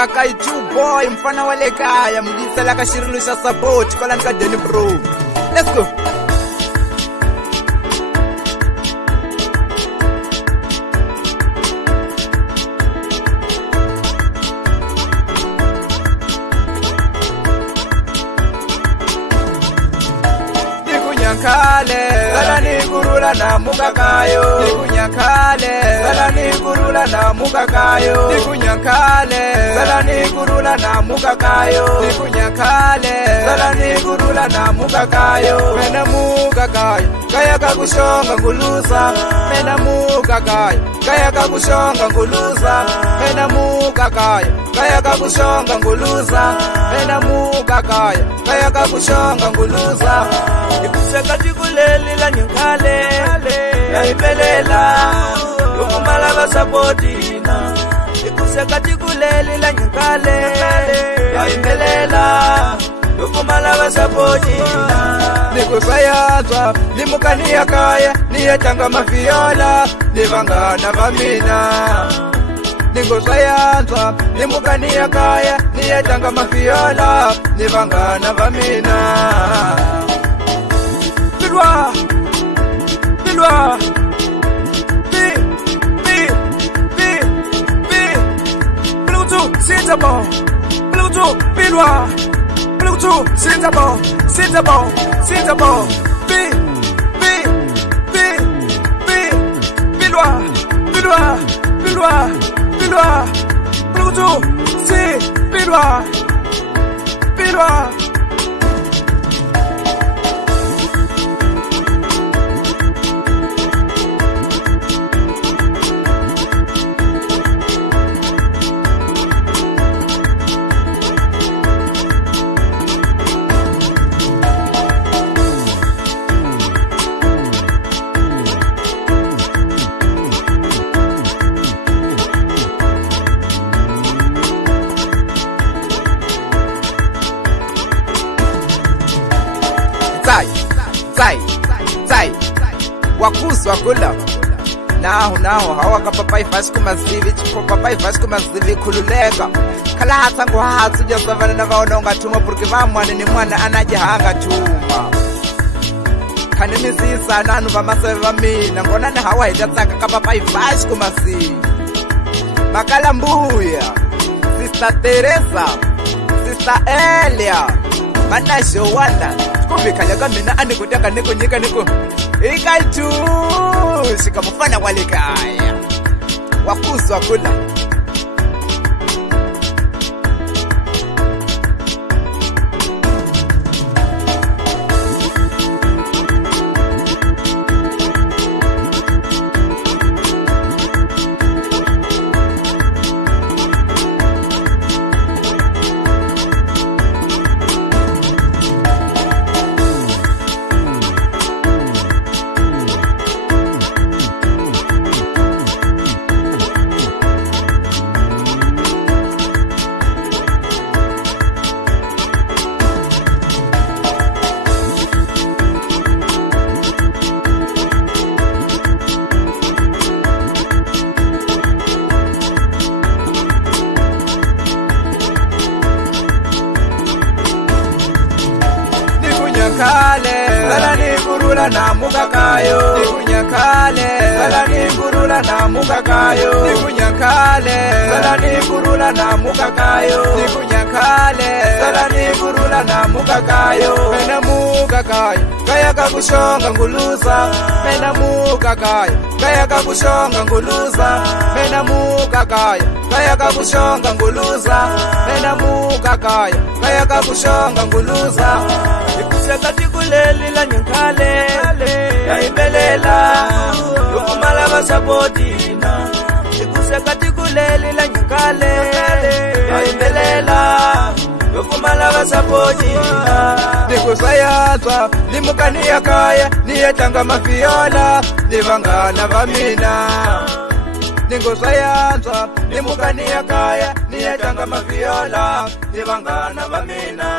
Kakai 2 boy mfana wa le kaya mudisela ka xirilo xa support kwalani ka Danny Bro. Let's go. Nikunyakale salani kurula na mukakayo, nikunyakale salani kurula na mukakayo, nikunyakale salani kurula na mukakayo, nikunyakale salani kurula na mukakayo. Mena mukakayo kaya kakushonga ngulusa, mena mukakayo kaya kakushonga ngulusa, mena mukakayo kaya kakushonga ngulusa, mena mukakayo kaya kakushonga ngulusa. Ikuseka tikuleli la nyukale ya ipelela ukumala basapotina. Ikuseka tikuleli la nyukale ya ipelela ukumala basapotina. Nikusayatwa limukani ya kaya niyetanga mafiola nivangana vamina. Nikusayatwa limukani ya kaya niyetanga mafiola nivangana vamina. Pilwa, pilwa, Bluetooth, Sitabo, Bluetooth, pilwa, Bluetooth, Sitabo, pilwa, Bluetooth, pilwa. Zai wakuzwa kula naho hawaka papai fashku mazivi chipo papai fashku mazivi kululeka kala hata ngwahatsu jasavana na vaononga tuma porque vamwana ni mwana anajahanga tuma khani misisa nanu vamaseve va mina ngona ni hawa hitatsaka ka papai fashku mazivi makala mbuya Sister Teresa, Sister Elia, mana Joanna kuvikanya ka mina anikutaka niko nyika niko ikaitu sikamufana wale kaya wakuzwa kula. Salani kurula na mukakayo, nikunyakale salani kurula na mukakayo, nikunyakale salani kurula na mukakayo, nikunyakale salani kurula na mukakayo. Mena mukakayo kaya kakushonga ngulusa, mena mukakayo kaya kakushonga ngulusa, mena mukakayo kaya kakushonga ngulusa, mena mukakayo kaya kakushonga ngulusa. Ikuseka tikuleli la nyukale ya ipelela ukumala basapotina. Ikuseka tikuleli la nyukale ya ipelela ukumala basapotina. Nikusayatwa limukani ya kaya niyetanga mafiola nivangana vamina. Nikusayatwa limukani ya kaya niyetanga mafiola nivangana vamina.